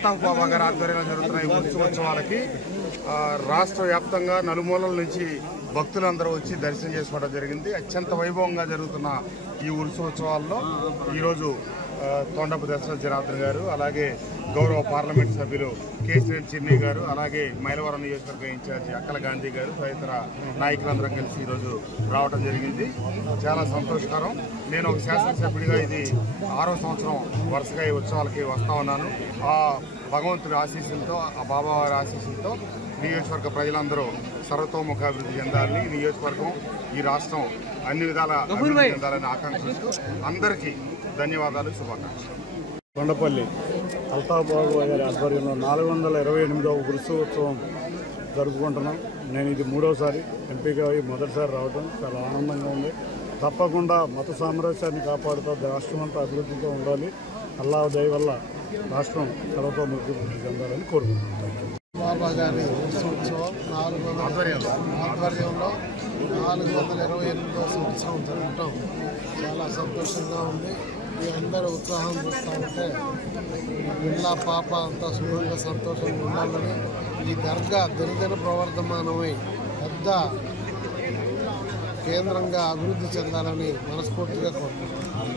అల్తాఫ్ బాబా గారి ఆధ్వర్యంలో జరుగుతున్న ఈ ఉత్సవాలకి రాష్ట్ర వ్యాప్తంగా నలుమూలల నుంచి భక్తులందరూ వచ్చి దర్శనం చేసుకోవడం జరిగింది. అత్యంత వైభవంగా జరుగుతున్న ఈ ఉత్సవాల్లో ఈరోజు తొండపు దశరథ జనార్దన్ గారు, అలాగే గౌరవ పార్లమెంట్ సభ్యులు కేసీఆర్ చిన్ని గారు, అలాగే మైలవరం నియోజకవర్గ ఇన్ఛార్జి అక్కల గాంధీ గారు తదితర నాయకులందరం కలిసి ఈరోజు రావడం జరిగింది. చాలా సంతోషకరం. నేను ఒక శాసనసభ్యుడిగా ఇది 6వ సంవత్సరం వరుసగా ఈ ఉత్సవాలకి వస్తూ ఉన్నాను. ఆ భగవంతుడి ఆశీస్సులతో, ఆ బాబావారి ఆశీస్సులతో నియోజకవర్గ ప్రజలందరూ సర్వతోముఖాభివృద్ధి చెందాలని, నియోజకవర్గం ఈ రాష్ట్రం అన్ని విధాల అభివృద్ధి చెందాలని ఆకాంక్షిస్తూ అందరికీ ధన్యవాదాలు, శుభాకాంక్షలు. కొండపల్లి అల్తాఫ్ బాబా గారి ఆధ్వర్యంలో 428వ ఉత్సవం జరుపుకుంటున్నాం. నేను ఇది 3వసారి ఎంపీగా మొదటిసారి రావడం చాలా ఆనందంగా ఉంది. తప్పకుండా మత సామరస్యాన్ని కాపాడుతూ రాష్ట్రం అంతా అభివృద్ధితో ఉండాలి. అల్లాహ్ దయ వల్ల రాష్ట్రం సర్వతోముఖాభివృద్ధి చెందాలని కోరుకుంటున్నాను. బాబా గారి ఉత్సవం ఆధ్వర్యంలో 428వ సంవత్సరం జరగటం చాలా సంతోషంగా ఉంది. మీ అందరూ ఉత్సాహం చూస్తూ ఉంటే పిల్ల పాప అంతా సుఖంగా సంతోషంగా ఉండాలని, ఈ దర్గా దినదిన ప్రవర్ధమానమై పెద్ద కేంద్రంగా అభివృద్ధి చెందాలని మనస్ఫూర్తిగా కోరుకుంటున్నాను.